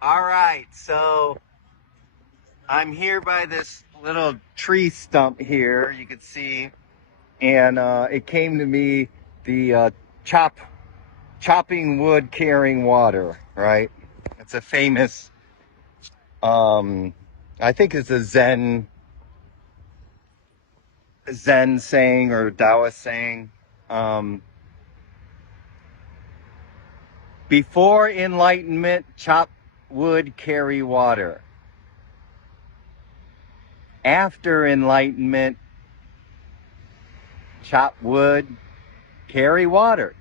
All right, so I'm here by this little tree stump here, you can see, and it came to me the chopping wood, carrying water, right? It's a famous, um, I think it's a Zen saying or Taoist saying. Um, Before enlightenment, chop wood, carry water. After enlightenment, chop wood, carry water.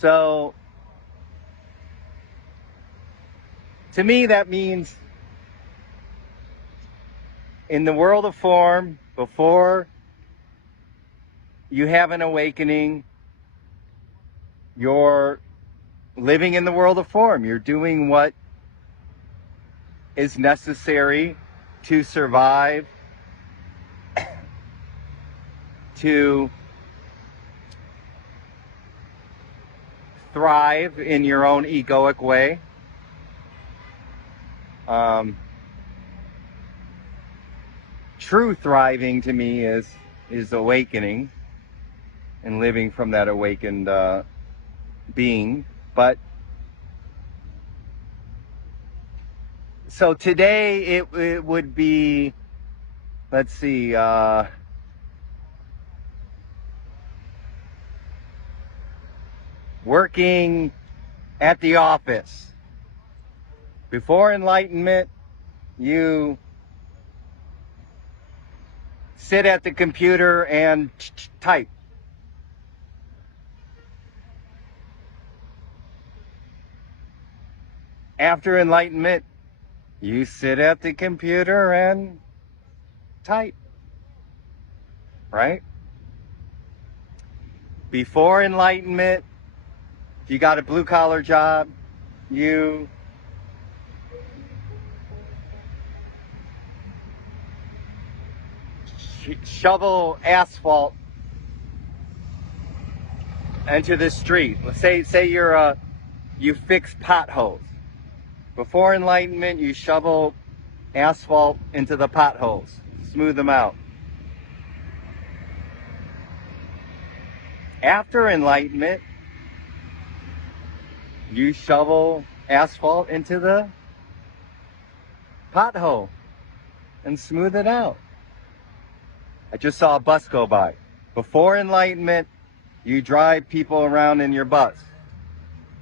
So, to me, that means in the world of form, before you have an awakening, you're living in the world of form. You're doing what is necessary to survive, to thrive in your own egoic way. True thriving to me is awakening and living from that awakened being. But so today it would be, let's see, working at the office. Before enlightenment, you sit at the computer and type. After enlightenment, you sit at the computer and type, right? Before enlightenment, if you got a blue-collar job, you shovel asphalt into the street. Let's say you fix potholes. Before enlightenment, you shovel asphalt into the potholes, smooth them out. After enlightenment, you shovel asphalt into the pothole and smooth it out. I just saw a bus go by. Before enlightenment, you drive people around in your bus.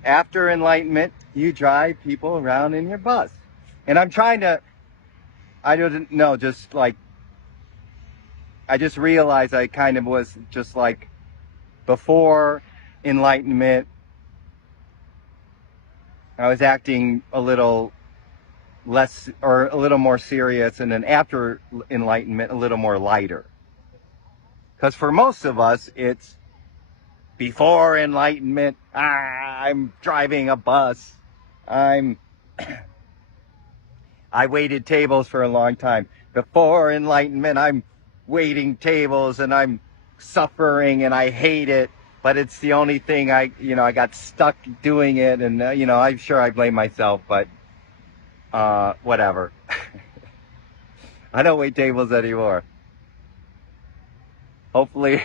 After enlightenment, you drive people around in your bus. And I'm trying to, I don't know, just like, I just realized I kind of was just like, before enlightenment, I was acting a little less or a little more serious, and then after enlightenment, a little more lighter. Because for most of us, it's before enlightenment, I'm driving a bus. I waited tables for a long time. Before enlightenment, I'm waiting tables and I'm suffering and I hate it. But it's the only thing I got stuck doing it. And, I'm sure I blame myself, but whatever. I don't wait tables anymore. Hopefully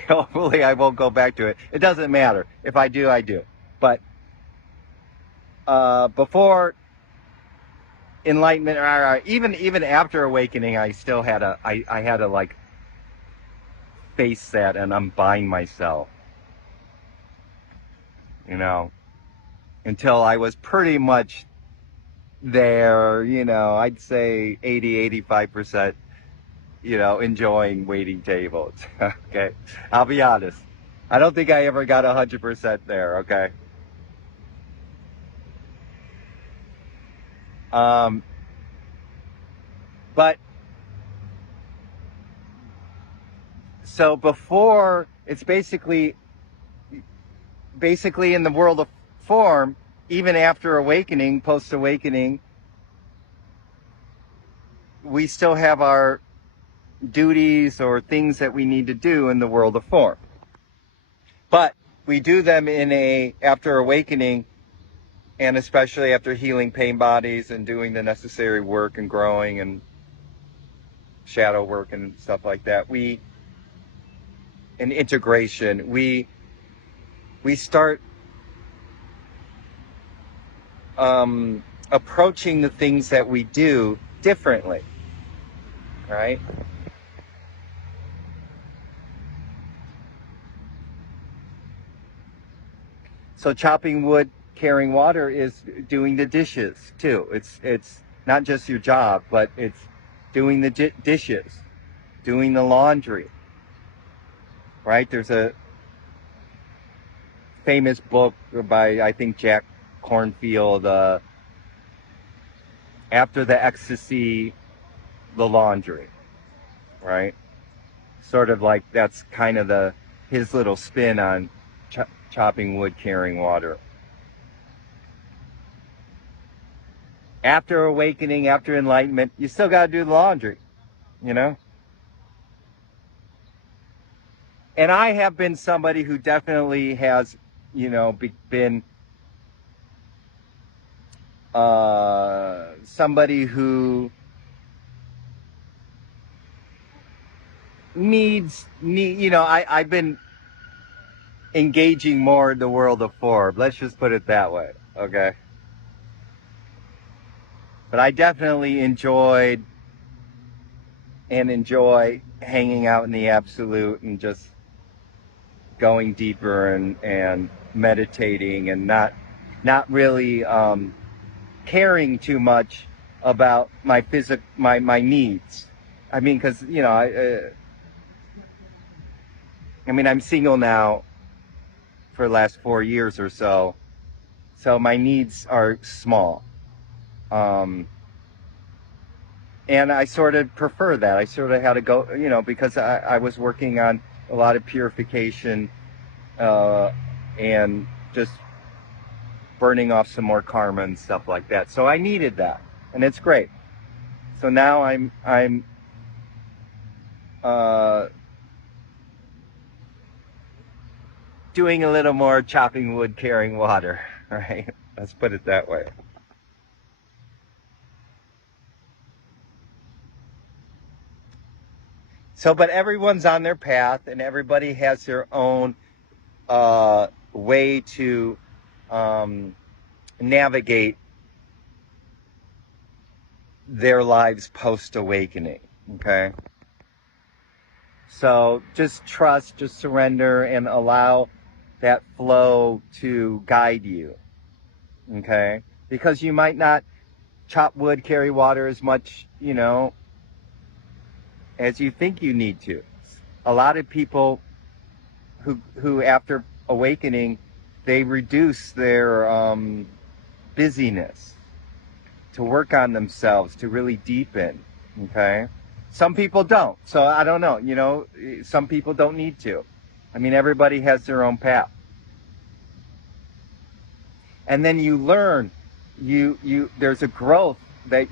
I won't go back to it. It doesn't matter. If I do, I do. But before enlightenment, or even after awakening, I still had I had to like face that and unbind myself. Until I was pretty much there, I'd say 80-85%, enjoying waiting tables. Okay, I'll be honest. I don't think I ever got 100% there. Okay. But so before, it's basically in the world of form, even after awakening, post-awakening, we still have our duties or things that we need to do in the world of form. But we do them after awakening And especially after healing pain bodies and doing the necessary work and growing and shadow work and stuff like that, in integration, we start approaching the things that we do differently, right? So chopping wood, carrying water is doing the dishes too. It's not just your job, but it's doing the dishes, doing the laundry, right? There's a famous book by, I think, Jack Cornfield, After the Ecstasy, the Laundry, right? Sort of like that's kind of his little spin on chopping wood, carrying water. After awakening, after enlightenment, you still got to do the laundry, you know? And I have been somebody who definitely has, you know, been somebody who you know, I've been engaging more in the world of form. Let's just put it that way, okay? But I definitely enjoy hanging out in the absolute and just going deeper and meditating and not really caring too much about my my needs. I mean, because, you know, I mean, I'm single now for the last 4 years or so, so my needs are small. And I sort of prefer that. I sort of had to go, you know, because I was working on a lot of purification and just burning off some more karma and stuff like that. So I needed that, and it's great. So now I'm doing a little more chopping wood, carrying water, right? Let's put it that way. So, but everyone's on their path, and everybody has their own way to navigate their lives post-awakening, okay? So just trust, just surrender, and allow that flow to guide you, okay? Because you might not chop wood, carry water as much, you know, as you think you need to. A lot of people who after awakening, they reduce their busyness to work on themselves, to really deepen, okay? Some people don't, so I don't know, you know, some people don't need to. I mean, everybody has their own path. And then you learn, there's a growth that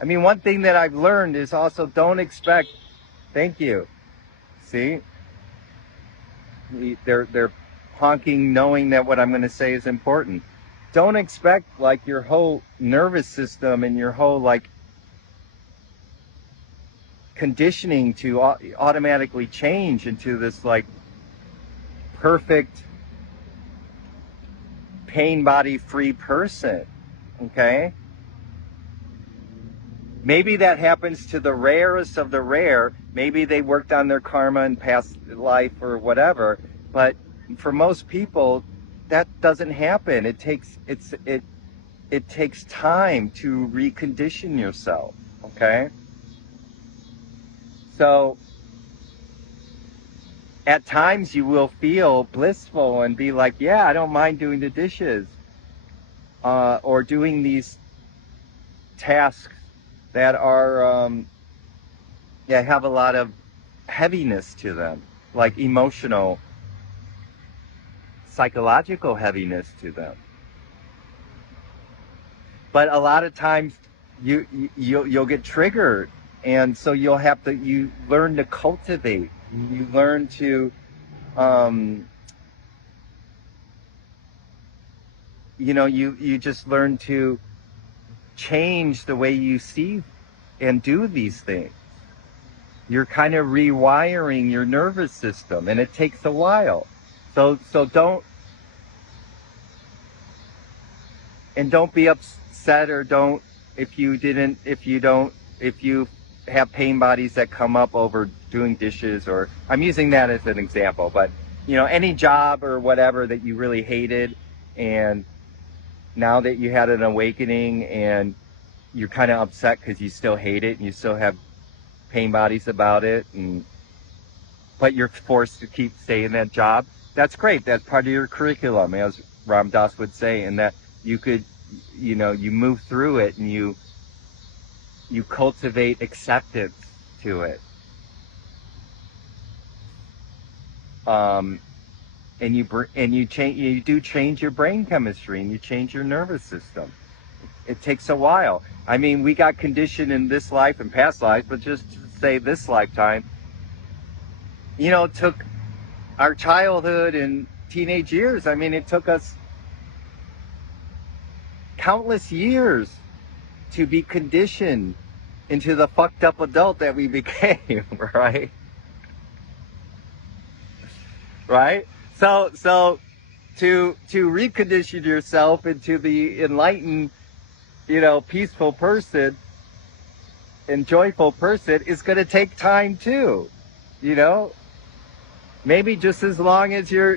I mean, one thing that I've learned is also don't expect, thank you, see? They're honking, knowing that what I'm going to say is important. Don't expect like your whole nervous system and your whole like conditioning to automatically change into this like perfect pain body free person, okay? Maybe that happens to the rarest of the rare. Maybe they worked on their karma in past life or whatever, but for most people that doesn't happen. It takes time to recondition yourself, okay? So at times you will feel blissful and be like, yeah, I don't mind doing the dishes or doing these tasks that are have a lot of heaviness to them, like emotional, psychological heaviness to them. But a lot of times you'll get triggered, and so you learn to cultivate, you learn to you just learn to change the way you see and do these things. You're kind of rewiring your nervous system, and it takes a while. So don't be upset, or don't, if you have pain bodies that come up over doing dishes, or I'm using that as an example, but any job or whatever that you really hated, and now that you had an awakening and you're kind of upset because you still hate it and you still have pain bodies about it, but you're forced to keep staying in that job. That's great. That's part of your curriculum, as Ram Dass would say, and that you could, you move through it, and you cultivate acceptance to it. And you change your brain chemistry, and you change your nervous system. It takes a while. I mean, we got conditioned in this life and past lives, but just to say this lifetime, it took our childhood and teenage years. I mean, it took us countless years to be conditioned into the fucked up adult that we became, right? Right? So to recondition yourself into the enlightened, peaceful person and joyful person is going to take time too. Maybe just as long as you're,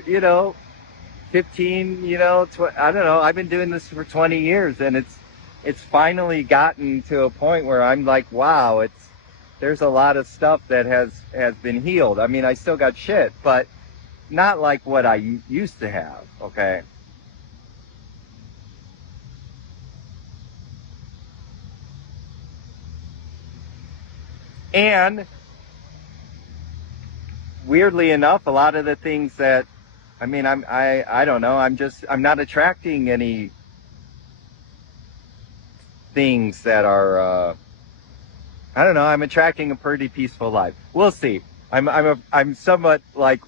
15, I don't know. I've been doing this for 20 years, and it's finally gotten to a point where I'm like, wow, there's a lot of stuff that has been healed. I mean, I still got shit, but not like what I used to have, okay? And weirdly enough, a lot of the things that, I mean, I don't know, I'm not attracting any things that are, I don't know, I'm attracting a pretty peaceful life. We'll see. I'm somewhat like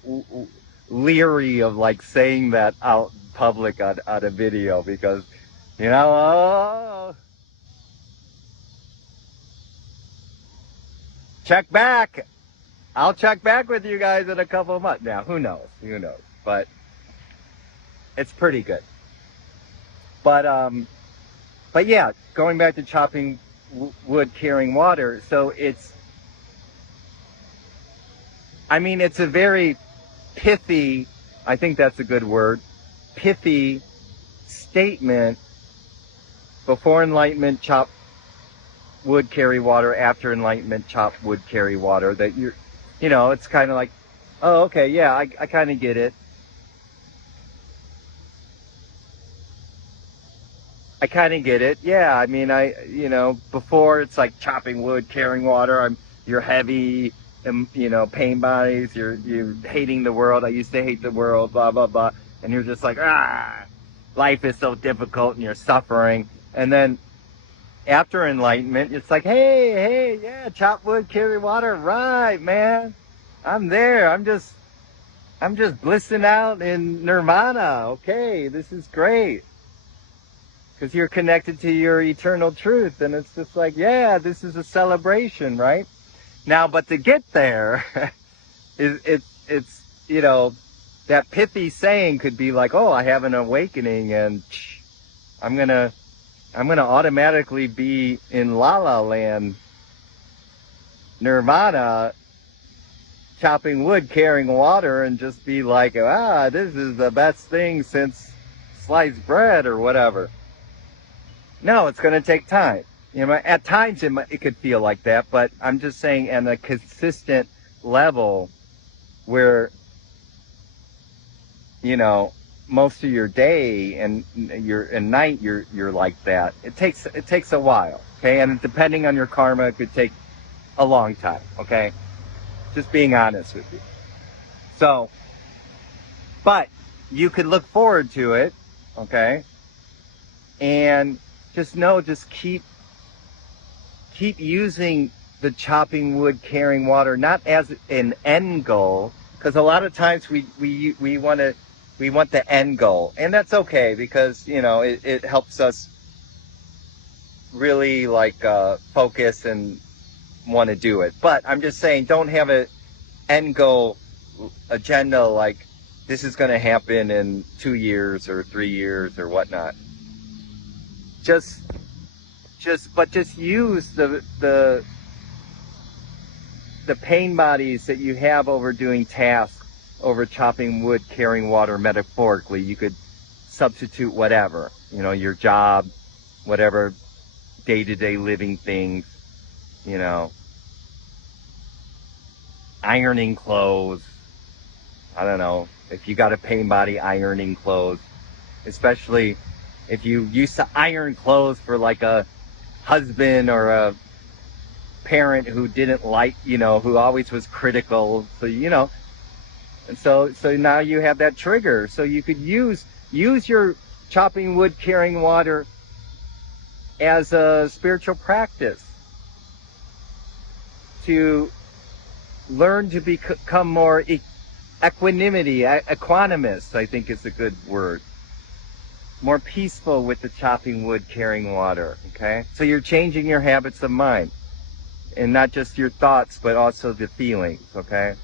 leery of like saying that out in public on a video, because, check back. I'll check back with you guys in a couple of months. Now, who knows? But it's pretty good. But yeah, going back to chopping wood, carrying water. So it's a very pithy, I think that's a good word, pithy statement. Before enlightenment, chop wood, carry water. After enlightenment, chop wood, carry water. That it's kind of like, oh, okay, yeah, I kind of get it. I kind of get it. Yeah, I mean, before it's like chopping wood, carrying water. You're heavy, and pain bodies. You're hating the world. I used to hate the world. Blah blah blah. And you're just like, life is so difficult, and you're suffering. And then after enlightenment, it's like, hey, yeah, chop wood, carry water. Right, man. I'm there. I'm just blissing out in nirvana. Okay, this is great. Because you're connected to your eternal truth, and it's just like, yeah, this is a celebration, right? Now, but to get there, it's that pithy saying could be like, oh, I have an awakening, and I'm gonna automatically be in La La Land, nirvana, chopping wood, carrying water, and just be like, this is the best thing since sliced bread or whatever. No, it's going to take time. At times it could feel like that, but I'm just saying on a consistent level where, most of your day and night you're like that. It takes a while, okay? And depending on your karma, it could take a long time, okay? Just being honest with you. So, but you could look forward to it, okay? And just keep using the chopping wood, carrying water, not as an end goal, because a lot of times we want to we want the end goal, and that's okay because it helps us really like focus and want to do it. But I'm just saying, don't have an end goal agenda like this is going to happen in 2 years or 3 years or whatnot. Just use the pain bodies that you have over doing tasks, over chopping wood, carrying water. Metaphorically, you could substitute whatever, your job, whatever day-to-day living things, ironing clothes. I don't know, if you got a pain body, ironing clothes, especially if you used to iron clothes for like a husband or a parent who didn't like, who always was critical. So, and so now you have that trigger. So you could use your chopping wood, carrying water as a spiritual practice to learn to become more equanimous, I think is a good word. More peaceful with the chopping wood, carrying water, okay? So you're changing your habits of mind, and not just your thoughts, but also the feelings, okay?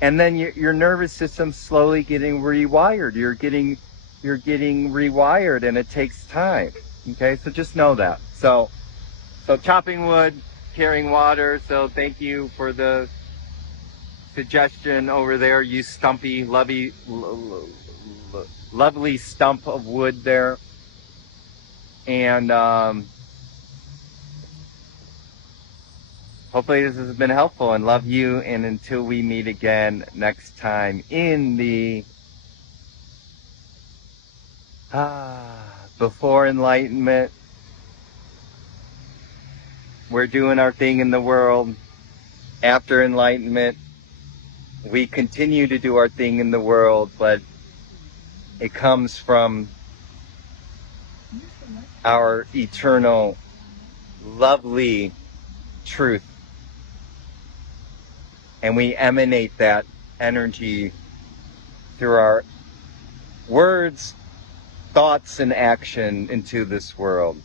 And then your nervous system's slowly getting rewired. You're getting rewired, and it takes time, okay? So just know that. So chopping wood, carrying water. So thank you for the suggestion over there. You stumpy, lovely stump of wood there. And hopefully this has been helpful, and love you. And until we meet again next time in the before enlightenment, we're doing our thing in the world. After enlightenment, we continue to do our thing in the world, but it comes from our eternal, lovely truth. And we emanate that energy through our words, thoughts, and action into this world.